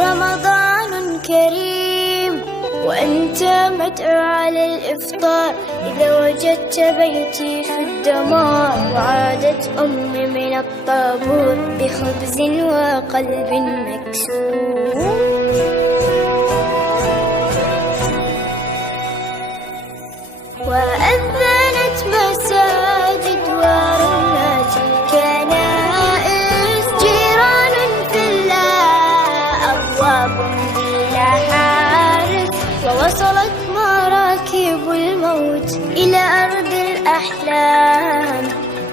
رمضان كريم وأنت مدعو على الإفطار، إذا وجدت بيتي في الدمار، وعادت أمي من الطابور بخبز وقلب مكسور. وأذنت مساجد ورنت الكنائس، جيران في الله أبواب بلا حارس، ووصلت مراكب الموت إلى أرض الأحلام،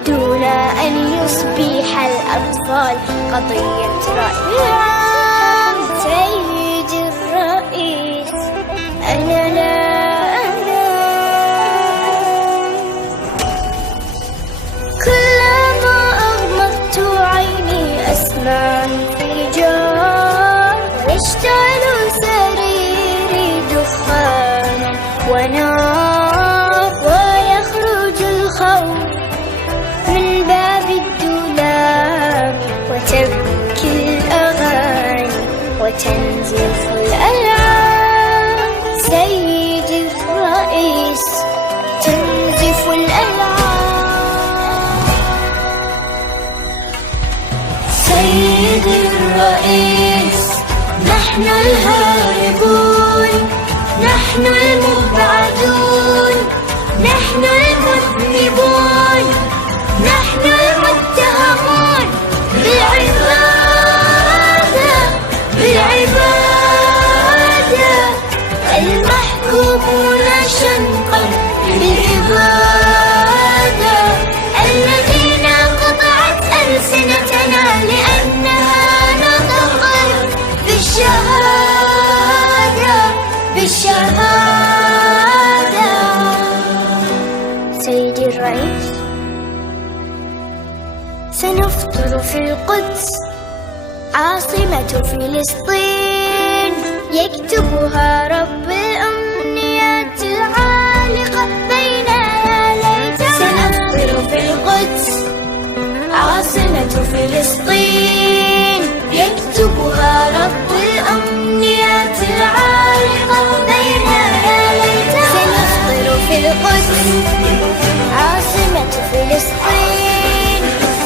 دون أن يصبح الأطفال قضية رأي عام. سيدي الرئيس، أنا لا ويشتعل سريري دخانا ونار، ويخرج الخوف من باب الدولاب، وتبكي الأغاني وتنزف الألعاب. سيدي الرئيس، تنزف الألعاب. سيدي الرئيس، نحن الهاربون، نحن المبعدون، نحن المذنبون، نحن المتهمون بالعبادة، بالعبادة، المحكومون شنقا بالعبادة، الذين قطعت ألسنتنا لأنها نطقت بالشهادة، بالشهادة. سيدي الرئيس، سنفطر في القدس عاصمة فلسطين، يكتبها رب الأمنيات العالقة بين ليتين. سنفطر في القدس عاصمة فلسطين، يكتبها رب الأمنيات العالقة بين ليتين. سنفطر في القدس عاصمة فلسطين،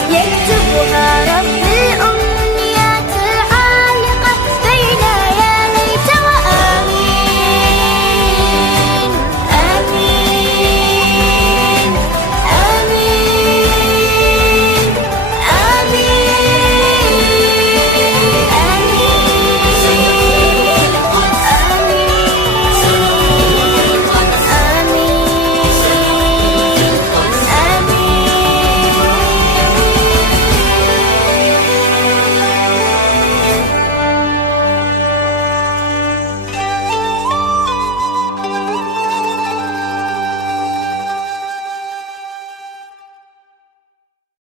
يكتبها رب